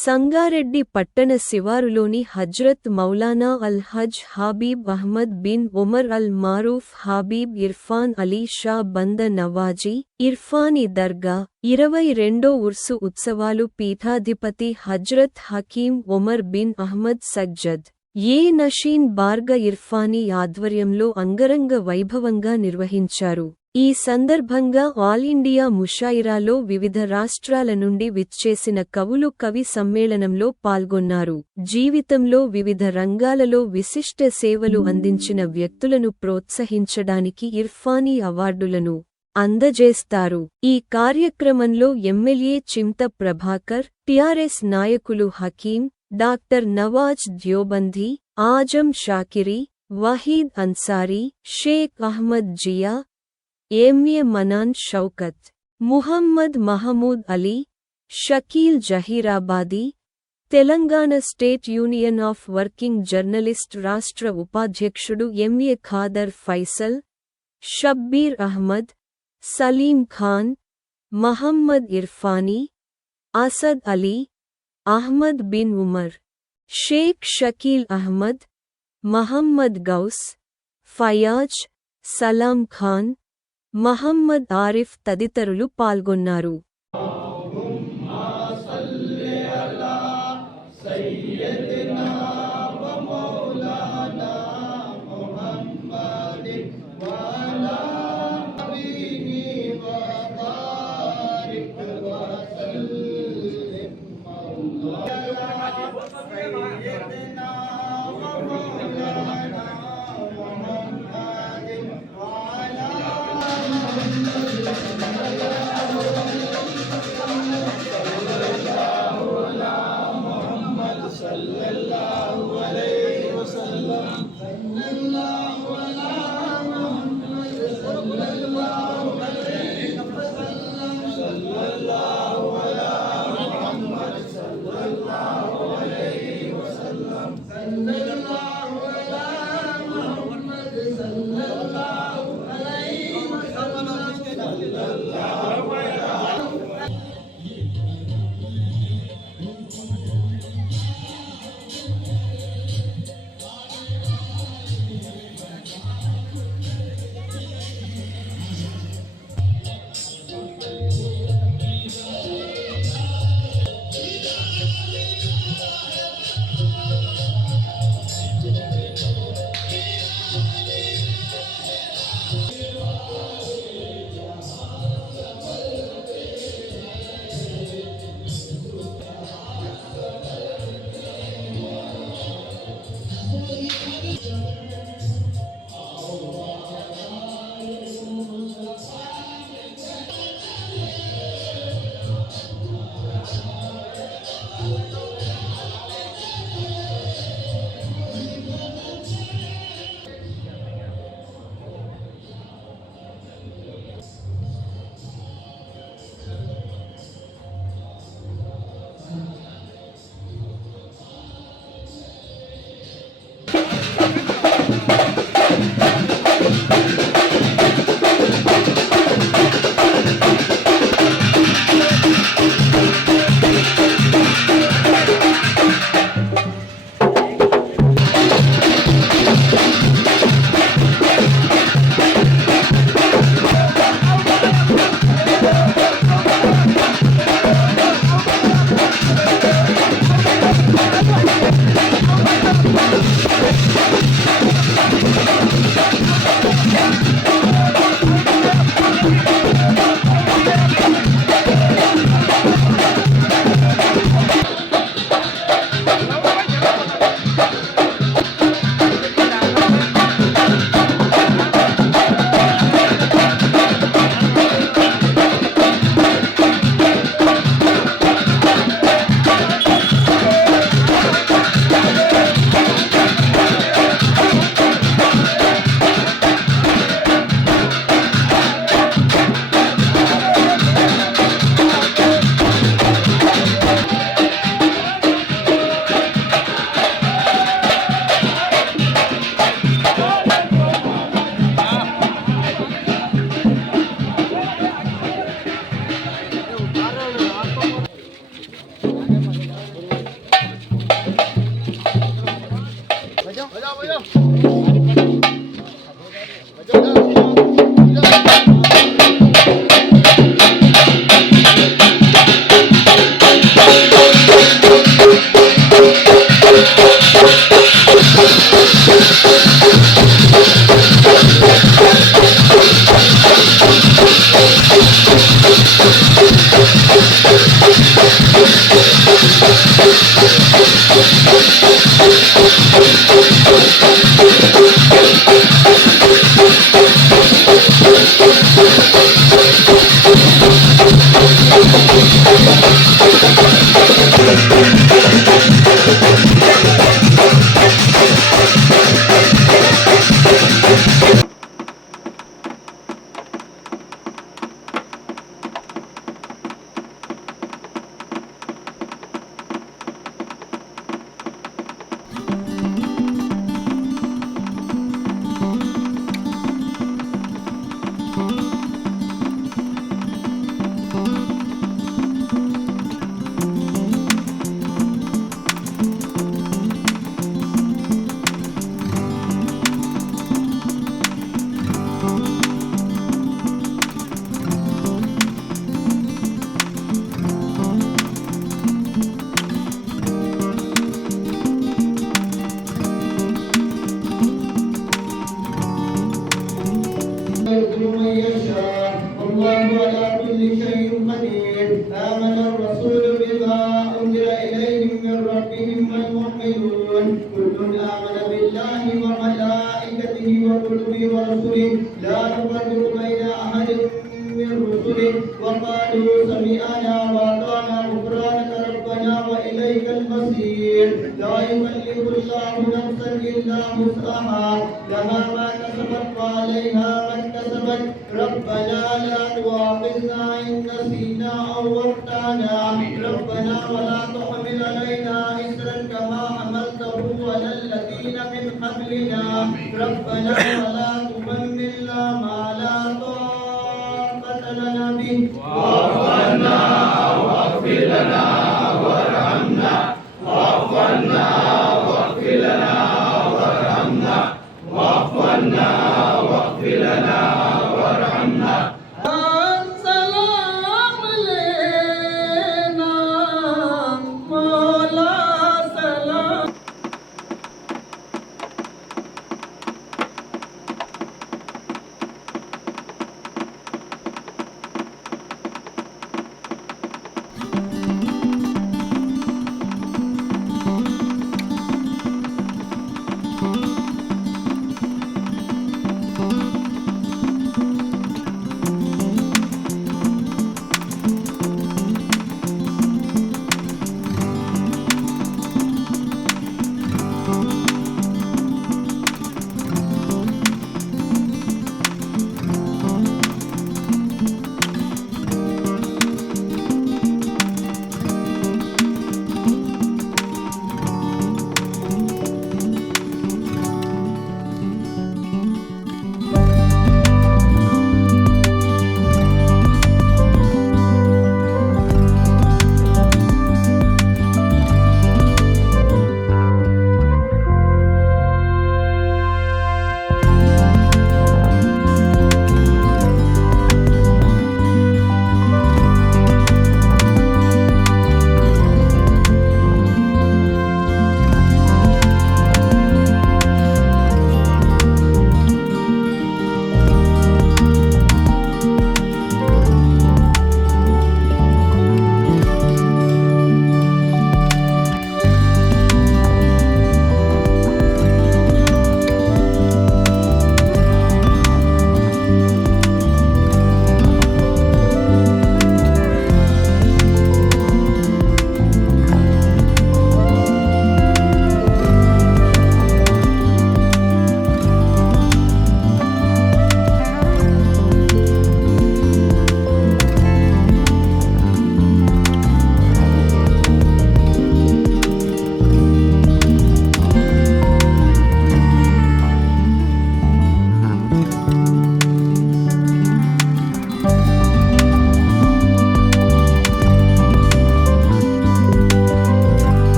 సంగారెడ్డి పట్టణ శివారులోని హజ్రత్ మౌలానా అల్ హజ్ హాబీబ్ అహ్మద్ బిన్ ఉమర్ అల్ మారూఫ్ హాబీబ్ ఇర్ఫాన్ అలీ షా బంద నవాజీ ఇర్ఫానీ దర్గా 22వ ఉర్సు ఉత్సవాలు పీఠాధిపతి హజ్రత్ హకీం ఉమర్ బిన్ అహ్మద్ సజ్జద్ ఏ నషీన్ బార్గ ఇర్ఫానీ ఆధ్వర్యంలో అంగరంగ వైభవంగా నిర్వహించారు. ఈ సందర్భంగా ఆల్ ఇండియా ముషాయిరాలో వివిధ రాష్ట్రాల నుండి విచ్చేసిన కవులు కవి సమ్మేళనంలో పాల్గొన్నారు. జీవితంలో వివిధ రంగాలలో విశిష్ట సేవలు అందించిన వ్యక్తులను ప్రోత్సహించడానికి ఇర్ఫానీ అవార్డులను అందజేస్తారు. ఈ కార్యక్రమంలో ఎమ్మెల్యే చింత ప్రభాకర్, టిఆర్ఎస్ నాయకులు Hakeem, doctor Nawaz Deobandi, Azam Shakiri, Waheed Ansari, Sheikh Ahmed Zia, MA Manan Shaukat, Muhammad Mahmood Ali, Shakeel Zaheerabadi, Telangana state union of working journalist రాష్ట్ర ఉపాధ్యక్షుడు ఎంఏ ఖాదర్ ఫైసల్, షబ్బీర్ అహ్మద్, సలీం ఖాన్, మహమ్మద్ ఇర్ఫానీ, అసద్ అలీ, అహ్మద్ బిన్ ఉమర్, షేక్ షకీల్ అహ్మద్, మహమ్మద్ గౌస్, ఫయాజ్, సలాం ఖాన్, మహమ్మద్ ఆరిఫ్ తదితరులు పాల్గొన్నారు.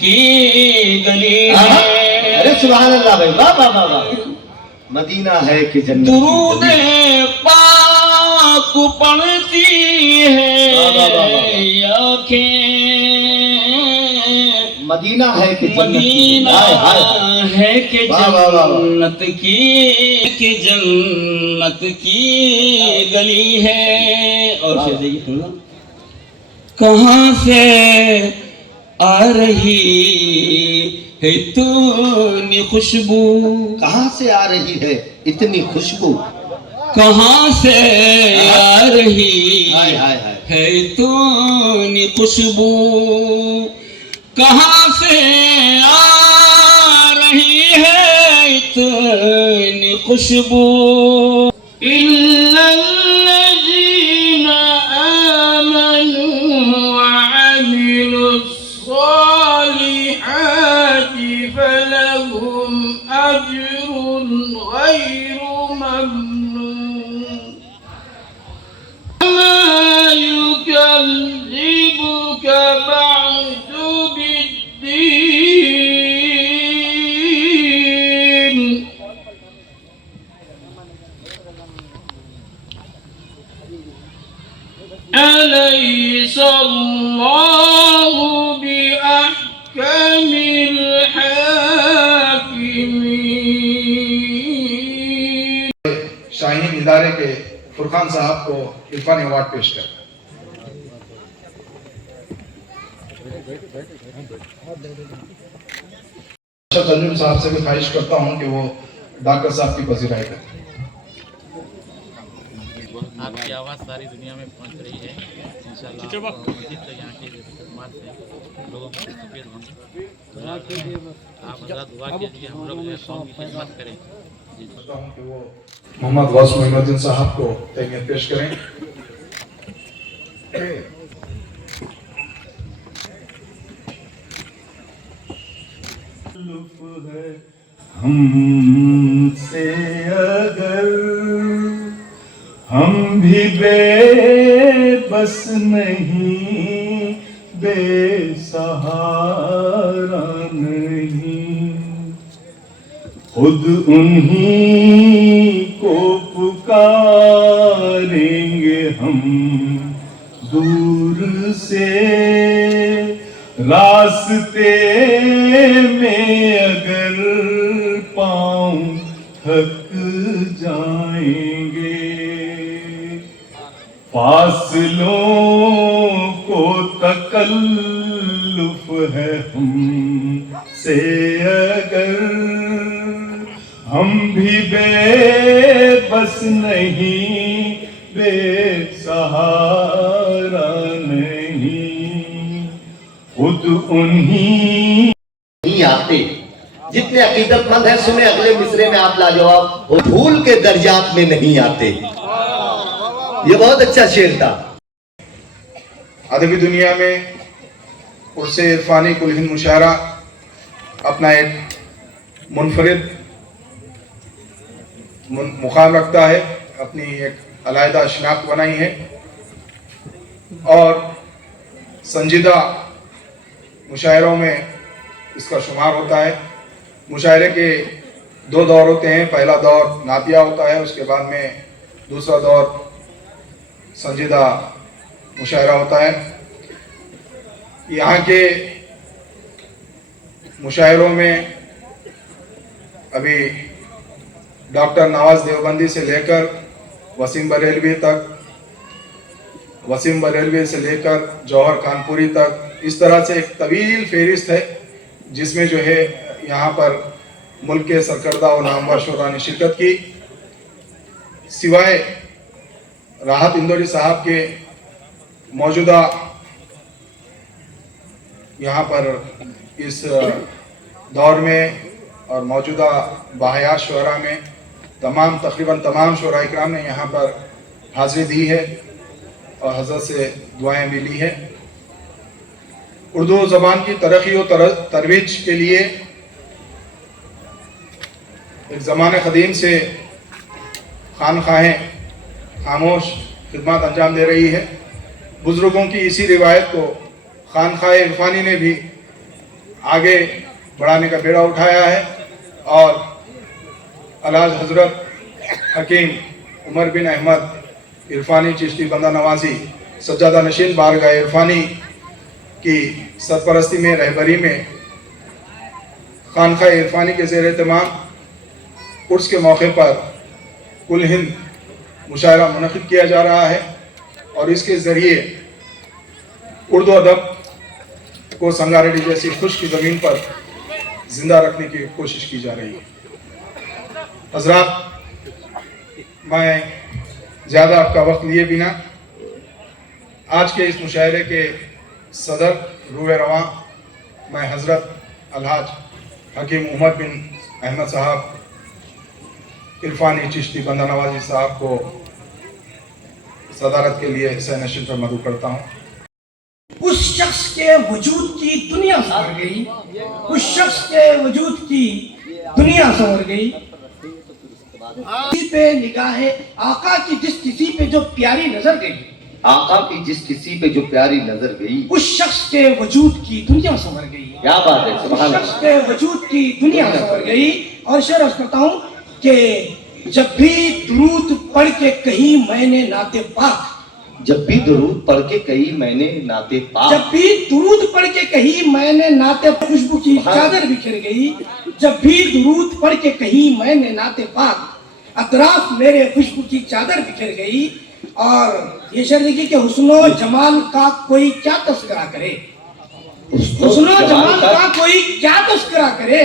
کی گلی ہے. ارے سبحان اللہ بھائی، واہ واہ واہ واہ. مدینہ ہے کہ جنت. درود پاک پڑھتی ہے آنکھیں मदीना है कि जन्नत की? मदीना हाय, हाय, हाय। है कि वाह, वाह, वाह, वाह। जन्नत की, कि जन्नत की गली है। और वाह। शेर देखिए सुनो, कहाँ से आ रही है इतनी खुशबू, कहाँ से आ रही है इतनी खुशबू? कहाँ से आ रही हाय हाय हाय। है इतनी खुशबू, कहाँ से आ रही है इतनी खुशबू। इल्लल्लज़ीना आमनू वअमिलुस्सालिहाति फलहुम अज्रुन गैरु ममनून। मा युकज़्ज़िबुक बअदु बिद्दीन। أليس الله بأحكم الحاكمين। शाहीन इदारे के फुरकान साहब को इरफानी अवार्ड पेश कर। तंजुम साहब से भी ख्वाहिश करता हूं कि वो डॉक्टर साहब की पजीराई करें। आपकी आवाज़ सारी दुनिया में पहुंच रही है इंशाल्लाह। मस्जिद से यहाँ के खिदमत से लोगों को मुस्तफीद होंगे। आप हज़रत दुआ कीजिए, हम लोग जो कौम की खिदमत करें। चाहता हूं कि वो मोहम्मद गौस मोइनुद्दीन साहब को तहनीत पेश करें। हमसे अगर हम भी बेबस नहीं, बेसहारा नहीं, खुद उन्हीं को पुकारेंगे हम दूर से। रास्ते में अगर पाँव थक जाएंगे, फासलों को तकल्लुफ है हमसे अगर, हम भी बेबस नहीं, बेसहारा नहीं, खुद उन्हीं नहीं आते। जितने अकीदतमंद हैं सुने अगले मिसरे में आप लाजवाब, वो फूल के दर्जात में नहीं आते। ये बहुत अच्छा शेर था। अदबी दुनिया में उर्से इरफानी कुल हिंद मुशायरा अपना एक मुनफरिद मुकाम रखता है, अपनी एक अलहदा शिनाख्त बनाई है और संजीदा मुशायरों में इसका शुमार होता है। मुशायरे के दो दौर होते हैं, पहला दौर नातिया होता है, उसके बाद में दूसरा दौर संजीदा मुशायरा होता है। यहाँ के मुशायरों में अभी डॉक्टर नवाज देवबंदी से लेकर वसीम बरेलवी तक, वसीम बरेलवी से लेकर जौहर कानपुरी तक, इस तरह से एक तवील फेरिस्त है जिसमें जो है यहाँ पर मुल्क के सरकर्दा और नामवर शोरा ने शिरकत की। सिवाय राहत इंदौरी साहब के मौजूदा यहाँ पर इस दौर में और मौजूदा बाहयात शुरा में तकरीबन तमाम शुरा इकराम ने यहाँ पर हाजिरी दी है और हज़रत से दुआएं भी ली है। उर्दू ज़बान की तरक्की और तरवीज के लिए एक ज़माने क़दीम से खानखाहें खामोश खिदमत अंजाम दे रही है। बुज़ुर्गों की इसी रिवायत को खानखाए इरफानी ने भी आगे बढ़ाने का बेड़ा उठाया है और अलाज हज़रत हकीम उमर बिन अहमद इरफानी चिश्ती बंदा नवाजी सज्जादा नशीन बारगाह इरफानी की सरपरस्ती में रहबरी में खानका इरफानी के ज़ेर एहतमाम उर्स के मौके पर कुल हिंद मुशायरा मुनक़िद किया जा रहा है और इसके ज़रिए उर्दू अदब को संगारेड्डी जैसी खुश्क की ज़मीन पर ज़िंदा रखने की कोशिश की जा रही है। हज़रात, मैं ज़्यादा आपका वक्त लिए बिना आज के इस मुशायरे के सदर रूए रवां मैं हज़रत अलहाज हकीम उमर बिन अहमद साहब इरफानी चिश्ती बंदा नवाजी साहब को सदारत के लिए सैनशीन पर मदू करता हूँ। उस शख्स के वजूद की दुनिया संवर गई, उस शख्स के वजूद की दुनिया संवर गई। किसी पे निगाहे आका की जिस किसी पे जो प्यारी नजर गई, आका की जिस किसी पे जो प्यारी नजर गई, उस शख्स के वजूद की दुनिया संवर गई। क्या बात है, उस सुभान शख्स अल्लाह। के वजूद की दुनिया संवर गई। और शेर अर्ज करता हूँ कि जब भी दुरूद पढ़ के कहीं मैंने नाते पाक, जब भी दुरूद पढ़ के कही मैंने नाते पाक, जब भी दुरूद पढ़ के कहीं मैंने नाते खुशबू की चादर बिखर गई, जब भी दुरूद पढ़ के कहीं मैंने नाते पाक, अतराफ मेरे खुशबू की चादर बिखर गई। और ये शेर देखिए कि हुस्नो जमाल का कोई क्या तस्करा करे, हुस्नो जमाल का कोई क्या तस्करा करे,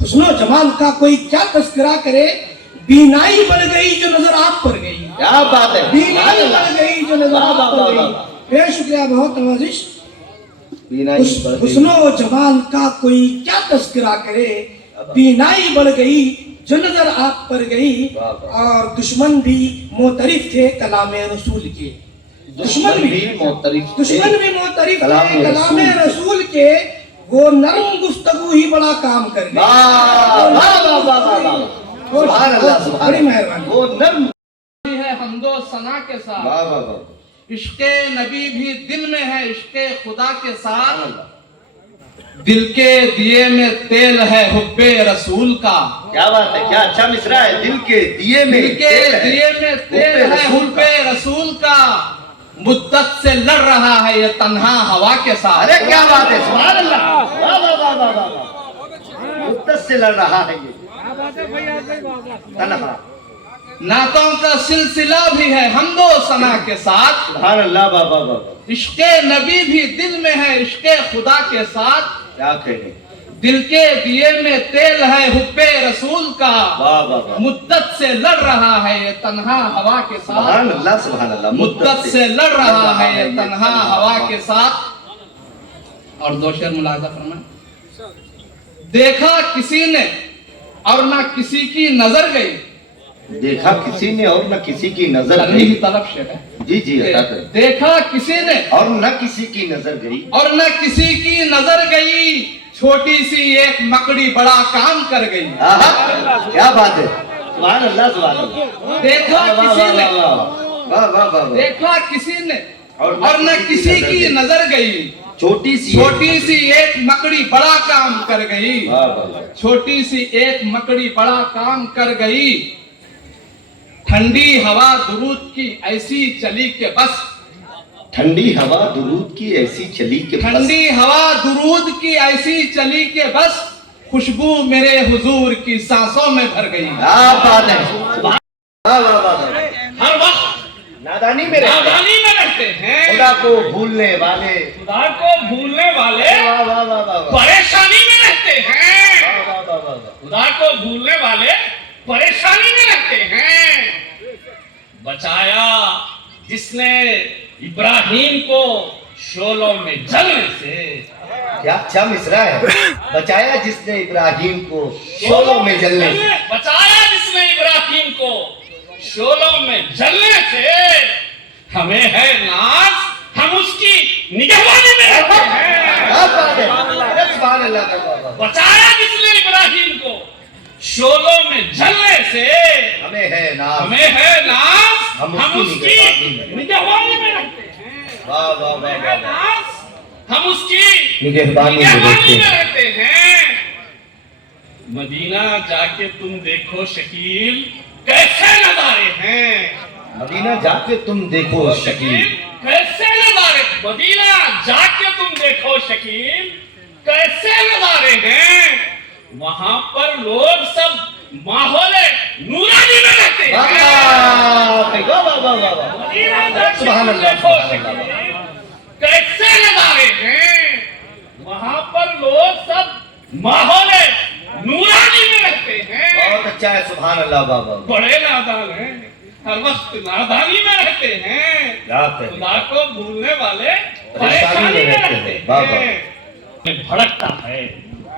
हुस्नो जमाल का कोई क्या तस्करा करे, बीनाई बढ़ गई जो नजर आप पर गई। क्या बात है, बीनाई बढ़ गई जो नजर आप पर गई। बेहद शुक्रिया, बहुत नवाजिश। हुस्नो जमाल का कोई क्या तस्करा करे, बीनाई बढ़ गई जो नजर आप पर गई। और दुश्मन भी मोतरिफ थे कलाम रसूल के, दुश्मन भी मोतरिफ थे कलाम रसूल के। वो नरम गुफ्तगू ही बड़ा काम कर गई। बड़ी मेहरबानी। वो नर्म है हमदो सना के साथ, इश्क़े नबी भी दिल में है इश्क़े खुदा के साथ। दिल के दिए में तेल है हुब्बे रसूल का। क्या बात है, क्या अच्छा मिसरा है। दिल के दिए में तेल है हुब्बे रसूल का, मुद्दत से लड़ रहा है ये तन्हा हवा के साथ। अरे क्या बात है, सुभान अल्लाह, वाह वाह वाह वाह वाह। मुद्दत से लड़ रहा है ये तन्हा। नातों का सिलसिला भी है हमदो सना के साथ। सुभान अल्लाह, वाह वाह वाह। इश्क़े नबी भी दिल में है इश्क़े खुदा के साथ। क्या कहें, दिल के दिए में तेल है हुब्बे रसूल का, वाह वाह वाह। मुद्दत से लड़ रहा है ये तन्हा हवा के साथ। सुभान अल्लाह, सुभान अल्लाह। मुद्दत से लड़ रहा है ये तन्हा हवा के साथ। और दो शेर मुलाजा फरमाएं। देखा किसी ने और ना किसी की नजर गई, देखा किसी ने और न किसी की नजर तन्वी गई। की तलब शेर है। जी जी, अता करें। देखा किसी ने और न किसी की नजर गई, और न किसी की नजर गई, छोटी सी एक मकड़ी बड़ा काम कर गई। आहा, क्या बात है, सुभान अल्लाह, सुभान अल्लाह। देखा किसी ने, वाह वाह वाह। देखा किसी ने और न किसी की नजर गई, छोटी सी एक मकड़ी बड़ा काम कर गई। वाह वाह। छोटी सी एक मकड़ी बड़ा काम कर गई। ठंडी हवा दुरूद की ऐसी चली के बस, ठंडी हवा दुरूद की ऐसी चली के बस, ठंडी हवा दुरूद की ऐसी चली के बस, खुशबू मेरे हुजूर की सांसों में भर गई। क्या बात है, वाह वाह वाह। हर वक्त नादानी में रहते हैं, खुदा को भूलने वाले, खुदा को भूलने वाले वाह वाह वाह वाह। परेशानी में रहते हैं, वाह वाह वाह वाह। खुदा को भूलने वाले परेशानी में रहते हैं। बचाया जिसने इब्राहिम को शोलों में जलने से, क्या अच्छा मिसरा है। बचाया जिसने इब्राहिम को शोलों में जलने से, बचाया जिसने इब्राहिम को शोलों में जलने से। हमें है नाज, हम उसकी निगहबानी में रहते हैं। क्या बात है, अरे सुभान अल्लाह। बचाया जिसने इब्राहिम को शोलों में जलने से, हमें है नाज, हम उसकी निगहबानी में रहते हैं। वाह वाह वाह। हम उसकी निगहबानी में रहते हैं। मदीना जाके तुम देखो शकील कैसे नजारे हैं। मदीना जाके तुम देखो शकील, कैसे नजारे। मदीना जाके तुम देखो शकील कैसे नजारे हैं। वहां पर लोग सब माहौल नूरानी में रहते हैं। सुभान अल्लाह। कैसे नजारे हैं, वहां पर लोग सब माहौल नूरानी में रहते हैं। बहुत अच्छा है, सुभान अल्लाह बाबा। बड़े नादान हैं, हर वक्त नादानी में रहते हैं, खुदा को भूलने वाले परेशानी में रहते हैं। भड़कता है,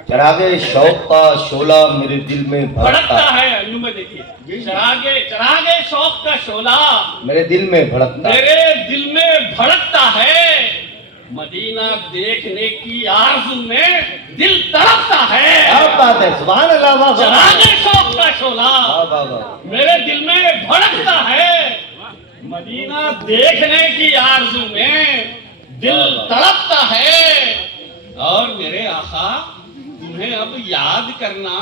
चरागे शौक का शोला मेरे दिल में भड़कता है। अल्लू में देखिए, चरागे शौक का शोला मेरे दिल में भड़कता, मेरे दिल में भड़कता है। मदीना देखने की आरज़ू में दिल तड़पता है। क्या बात है, सुभान अल्लाह बाबा। चरागे शौक का शोला मेरे दिल में भड़कता है। मदीना देखने की आरज़ू में दिल तड़पता है। और मेरे आका, तुम्हें अब याद करना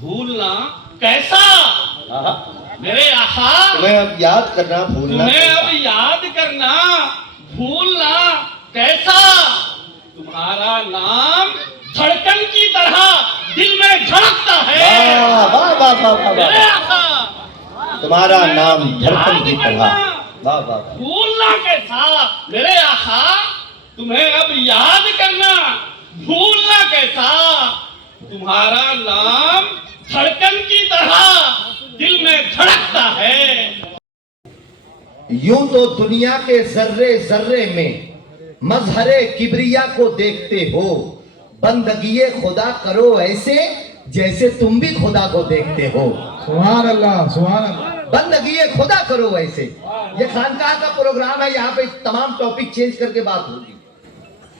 भूलना कैसा? मेरे आका, तुम्हें अब याद करना भूलना, तुम्हें अब याद करना भूलना कैसा? तुम्हारा नाम धड़कन की तरह दिल में धड़कता है। वाह वाह वाह मेरे वाह। आका, तुम्हारा नाम धड़कन की तरह, वाह वाह। भूलना कैसा? मेरे आका, तुम्हें अब याद करना भूलना कैसा? तुम्हारा नाम धड़कन की तरह दिल में धड़कता है। यूं तो दुनिया के जर्रे जर्रे में मजहरे किबरिया को देखते हो, बंदगी खुदा करो ऐसे जैसे तुम भी खुदा को देखते हो। सुभान अल्लाह, सुभान अल्लाह। बंदगी खुदा करो ऐसे। ये खानकाह का प्रोग्राम है, यहाँ पे तमाम टॉपिक चेंज करके बात होगी।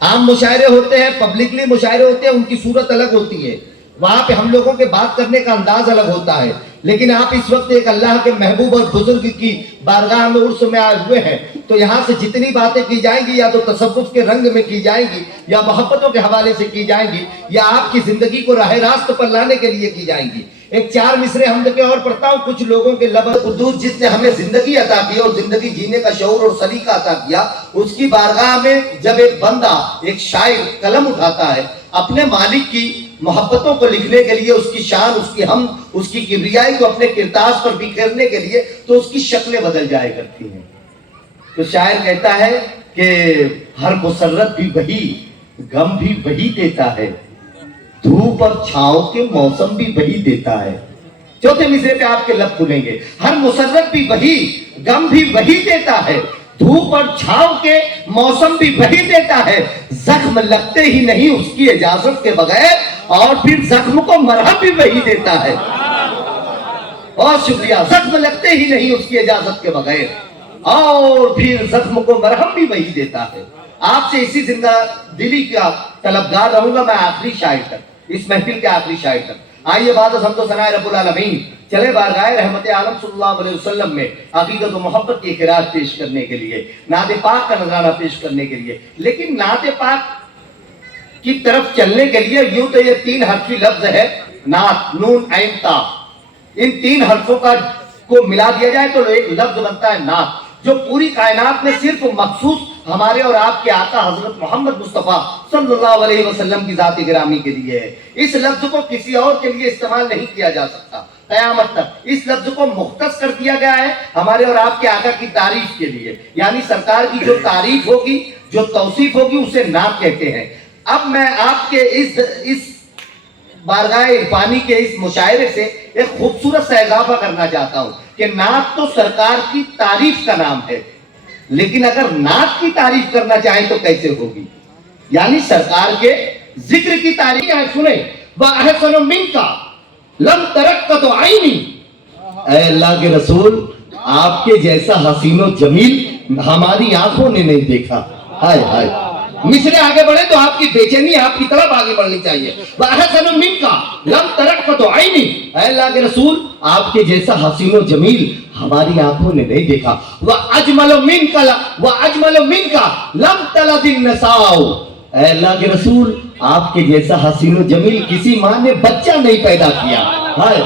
आम मुशायरे होते हैं, पब्लिकली मुशायरे होते हैं, उनकी सूरत अलग होती है, वहां पे हम लोगों के बात करने का अंदाज अलग होता है। लेकिन आप इस वक्त एक अल्लाह के महबूब और बुजुर्ग की बारगाह में उर्स में आए हुए हैं, तो यहाँ से जितनी बातें की जाएंगी या तो तसव्वुफ के रंग में की जाएंगी, या मोहब्बतों के हवाले से की जाएंगी, या आपकी जिंदगी को राह रास्त पर लाने के लिए की जाएंगी। एक 4 मिसरे हमद के और पढ़ता हूँ। कुछ लोगों के लब कुद्दूस जिसने हमें जिंदगी अता की और जिंदगी जीने का शऊर और सलीका अता किया, उसकी बारगाह में जब एक बंदा, एक शायर कलम उठाता है अपने मालिक की मोहब्बतों को लिखने के लिए, उसकी शान, उसकी हम, उसकी किबरियाई को अपने किरदार पर बिखेरने के लिए, तो उसकी शक्लें बदल जाया करती हैं। तो शायर कहता है कि हर मुसर्रत भी वही, गम भी वही देता है, धूप और छांव के मौसम भी वही देता है। चौथे मिसरे पे आपके लब खुलेंगे, हर मुसर्रत भी वही, गम भी वही देता है, धूप और छांव के मौसम भी वही देता है, जख्म लगते ही नहीं उसकी इजाजत के बगैर, और फिर जख्म को मरहम भी वही देता है। बहुत शुक्रिया। जख्म लगते ही नहीं उसकी इजाजत के बगैर, और फिर जख्म को मरहम भी वही देता है। आपसे इसी जिंदा दिली का तलबगार रहूंगा मैं आखिरी शायर तक, इस महफिल के आखिरी शायर तक। आइए बाद हमदो सनाए रब्बुल आलमीन, चले बारगाह रहमत आलम सल्लल्लाहु अलैहि वसल्लम में अकीदत व मोहब्बत की खिराज पेश करने के लिए, नात पाक का नजराना पेश करने के लिए। लेकिन नात पाक की तरफ चलने के लिए यूं तो ये 3 हर्फी लफ्ज है, नात, नून, ऐन, ता। इन 3 हर्फों का को मिला दिया जाए तो एक लफ्ज बनता है नात, जो पूरी कायनात में सिर्फ मखसूस हमारे और आपके आका हजरत मोहम्मद मुस्तफा सल्लल्लाहु अलैहि वसल्लम की जात गिरामी के लिए है। इस लफ्ज को किसी और के लिए इस्तेमाल नहीं किया जा सकता कयामत तक। इस लफ्ज को मुख्तस कर दिया गया है हमारे और आपके आका की तारीफ के लिए, यानी सरकार की जो तारीफ होगी, जो तौसीफ होगी, उसे नात कहते हैं। अब मैं आपके इस बारगाह इरफानी के इस मुशायरे से एक खूबसूरत सा इजाफा करना चाहता हूं कि नात तो सरकार की तारीफ का नाम है, लेकिन अगर नात की तारीफ करना चाहे तो कैसे होगी, यानी सरकार के जिक्र की तारीफ है। सुने, वअहसनु मिनका लम तरक्कत आईनी, ऐ अल्लाह के रसूल, आपके जैसा हसीनो जमील हमारी आंखों ने नहीं देखा। हाय हाय, मिसरे आगे बढ़े तो आपकी बेचैनी आपकी तरफ आगे बढ़नी चाहिए। वअहसनु मिनका लम तरक्कत आईनी, ऐ अल्लाह के रसूल, आपके जैसा हसीनो जमील हमारी आंखों ने नहीं देखा। वअजमलु मिनका लम तलदिन नसाओ, ऐ अल्लाह के रसूल, आपके जैसा हसीनो जमील किसी माँ ने बच्चा नहीं पैदा किया। हाय